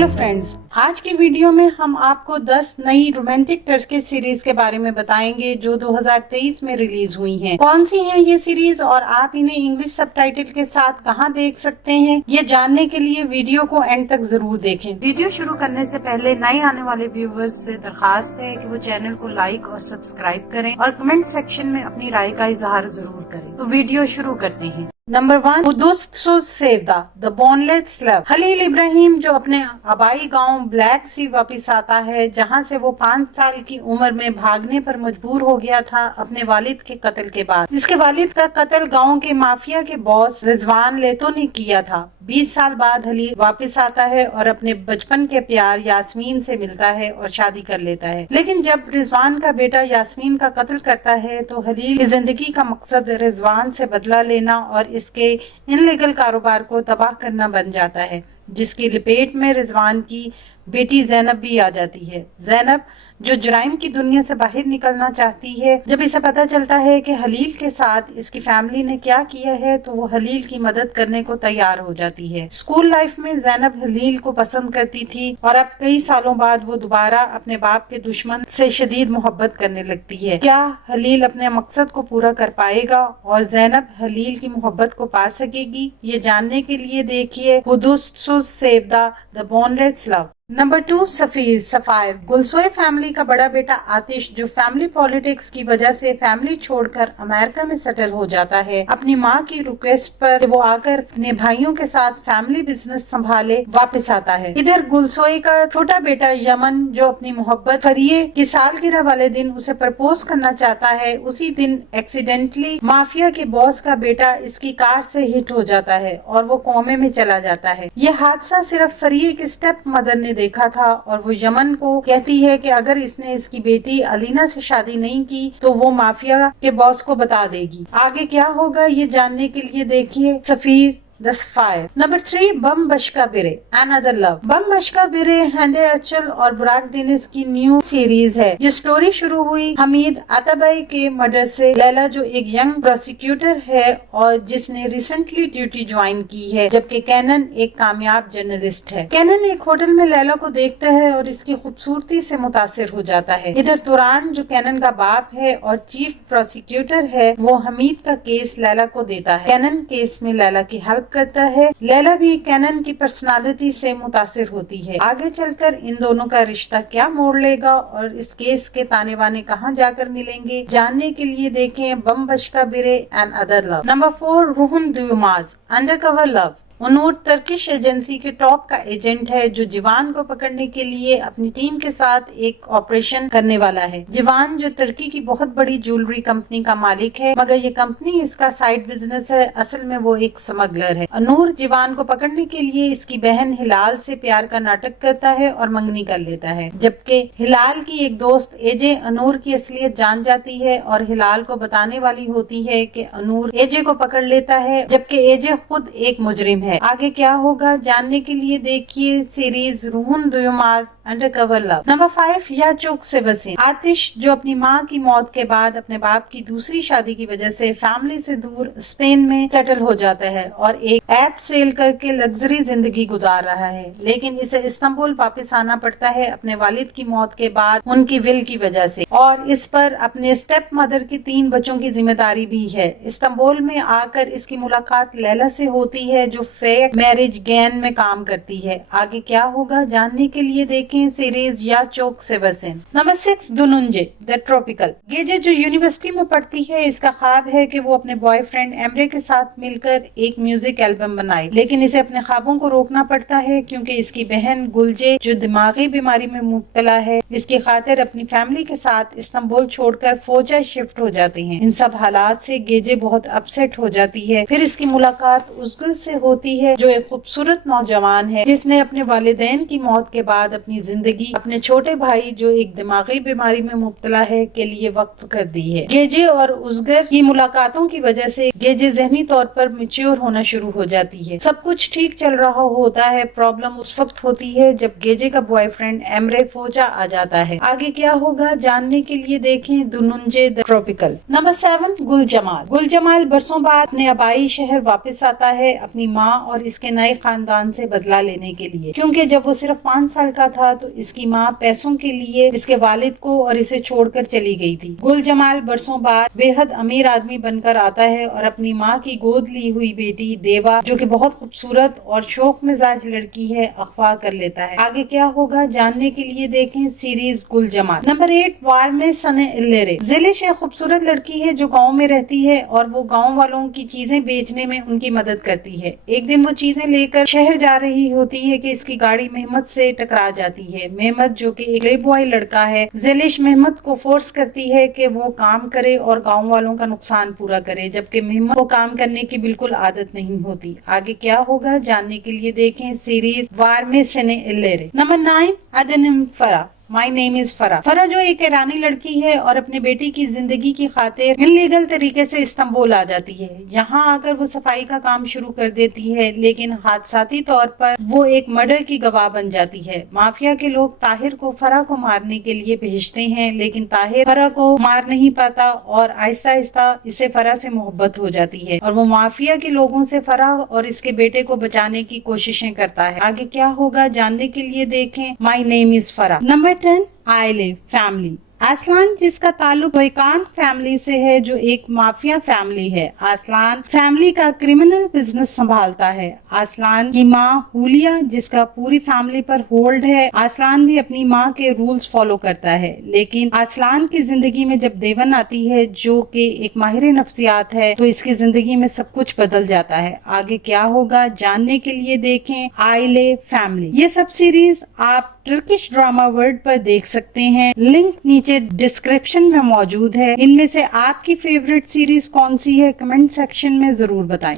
Hello friends, आज की video में हम आपको 10 नई रोमांटिक टर्किश सीरीज के बारे में बताएंगे जो 2023 में रिलीज हुई हैं। कौन सी हैं ये सीरीज और आप इन्हें इंग्लिश सबटाइटल के साथ कहां देख सकते हैं, ये जानने के लिए वीडियो को एंड तक जरूर देखें। वीडियो शुरू करने से पहले नए आने वाले व्यूवर्स से दरखास्त है कि वो चैनल को लाइक और सब्सक्राइब करें और कमेंट सेक्शन में अपनी राय का इजहार जरूर करें। तो वीडियो शुरू करते हैं। Number 1, Kudus Sevda the boneless slave. Khalil Ibrahim जो अपने आबाई गांव ब्लैक सी वापस आता है, जहां से वो 5 साल की उम्र में भागने पर मजबूर हो गया था अपने वालिद के कत्ल के बाद। इसके वालिद का कत्ल गांव के माफिया के बॉस रिजवान लेतो ने किया था। 20 साल बाद खलील वापस आता है और अपने बचपन के प्यार यास्मीन से मिलता है और शादी कर लेता है। लेकिन जब रिजवान का बेटा यास्मीन का कत्ल करता है तो खलील की जिंदगी का मकसद रिजवान से बदला लेना और इसके इनलीगल कारोबार को तबाह करना बन जाता है, जिसकी लपेट में रिजवान की बेटी ज़ैनब भी आ जाती है। ज़ैनब जो जुराइम की दुनिया से बाहर निकलना चाहती है, जब इसे पता चलता है कि खलील के साथ इसकी फैमिली ने क्या किया है तो वो खलील की मदद करने को तैयार हो जाती है। स्कूल लाइफ में ज़ैनब खलील को पसंद करती थी और अब कई सालों बाद वो दोबारा अपने बाप के दुश्मन से शदीद मोहब्बत करने लगती है। क्या खलील अपने मकसद को पूरा कर पाएगा और ज़ैनब खलील की मोहब्बत को पा सकेगी? ये जानने के लिए देखिए Kudus Sevda the boneless slave. Number 2, sapphire. गुलसोए फैमिली का बड़ा बेटा आतिश जो फैमिली पॉलिटिक्स की वजह से फैमिली छोड़कर अमेरिका में सेटल हो जाता है, अपनी माँ की रिक्वेस्ट पर वो आकर अपने भाइयों के साथ फैमिली बिजनेस संभाले वापस आता है। इधर गुलसोए का छोटा बेटा यमन जो अपनी मोहब्बत फरिये की सालगिरह वाले दिन उसे प्रपोज करना चाहता है, उसी दिन एक्सीडेंटली माफिया के बॉस का बेटा इसकी कार से हिट हो जाता है और वो कोमे में चला जाता है। यह हादसा सिर्फ फरिये की स्टेप मदर ने देखा था और वो यमन को कहती है कि अगर इसने इसकी बेटी अलीना से शादी नहीं की तो वो माफिया के बॉस को बता देगी। आगे क्या होगा ये जानने के लिए देखिए सफीर द सफायर। नंबर 3, बम बशका बिरे एंड अदर लव। बम बशका बिरे हंडे अचल और बुराक दिनेश की न्यू सीरीज है। ये स्टोरी शुरू हुई हमीद अताबाई के मर्डर से। लैला जो एक यंग प्रोसिक्यूटर है और जिसने रिसेंटली ड्यूटी ज्वाइन की है, जबकि कैनन एक कामयाब जर्नलिस्ट है। कैनन एक होटल में लैला को देखता है और इसकी खूबसूरती से मुतासिर हो जाता है। इधर तुरान जो कैनन का बाप है और चीफ प्रोसिक्यूटर है, वो हमीद का केस लैला को देता है। कैनन केस में लैला की हेल्प करता है। लैला भी कैनन की पर्सनालिटी से मुतासिर होती है। आगे चलकर इन दोनों का रिश्ता क्या मोड़ लेगा और इस केस के ताने बाने कहाँ जाकर मिलेंगे, जानने के लिए देखें बम बशका बिरे एंड अदर लव। नंबर 4, रुहन दुमाज अंडरकवर लव। उनूर टर्किश एजेंसी के टॉप का एजेंट है जो जीवान को पकड़ने के लिए अपनी टीम के साथ एक ऑपरेशन करने वाला है। जीवान जो तुर्की की बहुत बड़ी ज्वेलरी कंपनी का मालिक है, मगर ये कंपनी इसका साइड बिजनेस है, असल में वो एक स्मगलर है। अनूर जीवान को पकड़ने के लिए इसकी बहन हिलाल से प्यार का नाटक करता है और मंगनी कर लेता है, जबकि हिलाल की एक दोस्त एजे अनूर की असलियत जान जाती है और हिलाल को बताने वाली होती है कि अनूर एजे को पकड़ लेता है, जबकि एजे खुद एक मुजरिम है। आगे क्या होगा जानने के लिए देखिए सीरीज रुहन दुमाज अंडरकवर लव। नंबर 5, या चौक से बसे। आतिश जो अपनी माँ की मौत के बाद अपने बाप की दूसरी शादी की वजह से फैमिली से दूर स्पेन में सेटल हो जाता है और एक ऐप सेल करके लग्जरी जिंदगी गुजार रहा है, लेकिन इसे इस्तांबुल वापस आना पड़ता है अपने वालिद की मौत के बाद उनकी विल की वजह से, और इस पर अपने स्टेप मदर की 3 बच्चों की जिम्मेदारी भी है। इस्तांबुल में आकर इसकी मुलाकात लैला से होती है जो फेक मैरिज गैन में काम करती है। आगे क्या होगा जानने के लिए देखें सीरीज या चौक से बसें। नंबर 6, दुनुंजे द ट्रॉपिकल। गेजे जो यूनिवर्सिटी में पढ़ती है, इसका ख्वाब है कि वो अपने बॉयफ्रेंड एमरे के साथ मिलकर एक म्यूजिक एल्बम बनाए, लेकिन इसे अपने ख्वाबों को रोकना पड़ता है क्योंकि इसकी बहन गुलजे जो दिमागी बीमारी में मुब्तला है, इसकी खातिर अपनी फैमिली के साथ इस्तांबुल छोड़कर फोजा शिफ्ट हो जाती है। इन सब हालात से गेजे बहुत अपसेट हो जाती है। फिर इसकी मुलाकात उसगुल से होती है जो एक खूबसूरत नौजवान है जिसने अपने वालिदैन की मौत के बाद अपनी जिंदगी अपने छोटे भाई जो एक दिमागी बीमारी में मुब्तला है के लिए वक्फ कर दी है। गेजे और उसगर की मुलाकातों की वजह से गेजे ज़हनी तौर पर मैच्योर होना शुरू हो जाती है। सब कुछ ठीक चल रहा होता है। प्रॉब्लम उस वक्त होती है जब गेजे का बॉयफ्रेंड एमरे फोजा आ जाता है। आगे क्या होगा जानने के लिए देखें दुनुंजे द ट्रॉपिकल। नंबर 7, गुल जमाल। गुल जमाल बरसों बाद अपने आबाई शहर वापस आता है अपनी माँ माँ और इसके नए खानदान से बदला लेने के लिए, क्योंकि जब वो सिर्फ 5 साल का था तो इसकी माँ पैसों के लिए इसके वालिद को और इसे छोड़कर चली गई थी। गुल जमाल बरसों बाद बेहद अमीर आदमी बनकर आता है और अपनी माँ की गोद ली हुई बेटी देवा, जो कि बहुत खूबसूरत और शौक मिजाज लड़की है, अगवा कर लेता है। आगे क्या होगा जानने के लिए देखें सीरीज गुल जमाल। नंबर 8, वार में सने इल्लेरे। ज़िलिश एक खूबसूरत लड़की है जो गाँव में रहती है और वो गाँव वालों की चीजें बेचने में उनकी मदद करती है। एक दिन वो चीजें लेकर शहर जा रही होती है कि इसकी गाड़ी मेहमद से टकरा जाती है। मेहमद जो कि एक प्ले बॉय लड़का है, ज़िलिश मेहमद को फोर्स करती है कि वो काम करे और गांव वालों का नुकसान पूरा करे, जबकि मेहमद को काम करने की बिल्कुल आदत नहीं होती। आगे क्या होगा जानने के लिए देखें सीरीज वार में सने इल्लेरे। नंबर 9, अदनिम फरा। माई नेम इज फरा। फरा जो एक ईरानी लड़की है और अपने बेटी की जिंदगी की खातिर इनलीगल तरीके से इस्तांबुल आ जाती है। यहाँ आकर वो सफाई का काम शुरू कर देती है, लेकिन हादसाती तौर पर वो एक मर्डर की गवाह बन जाती है। माफिया के लोग ताहिर को फरा को मारने के लिए भेजते हैं, लेकिन ताहिर फरा को मार नहीं पाता और आहिस्ता आहिस्ता इसे फरा से मोहब्बत हो जाती है और वो माफिया के लोगों से फरा और इसके बेटे को बचाने की कोशिशें करता है। आगे क्या होगा जानने के लिए देखें माई नेम इज फरा। नंबर 10, आइले फैमिली। असलान जिसका ताल्लुक वैकान फैमिली से है जो एक माफिया फैमिली है। असलान फैमिली का क्रिमिनल बिजनेस संभालता है। असलान की माँ हुलिया जिसका पूरी फैमिली पर होल्ड है। असलान भी अपनी माँ के रूल्स फॉलो करता है, लेकिन असलान की जिंदगी में जब देवन आती है जो कि एक माहिर नफ्सियात है तो इसकी जिंदगी में सब कुछ बदल जाता है। आगे क्या होगा जानने के लिए देखें आइले फैमिली। ये सब सीरीज आप टर्किश ड्रामा वर्ल्ड पर देख सकते हैं, लिंक नीचे डिस्क्रिप्शन में मौजूद है। इनमें से आपकी फेवरेट सीरीज कौन सी है कमेंट सेक्शन में जरूर बताएं।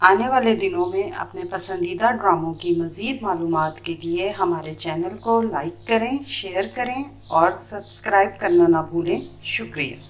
आने वाले दिनों में अपने पसंदीदा ड्रामों की मजीद मालूमात के लिए हमारे चैनल को लाइक करें, शेयर करें और सब्सक्राइब करना ना भूलें। शुक्रिया।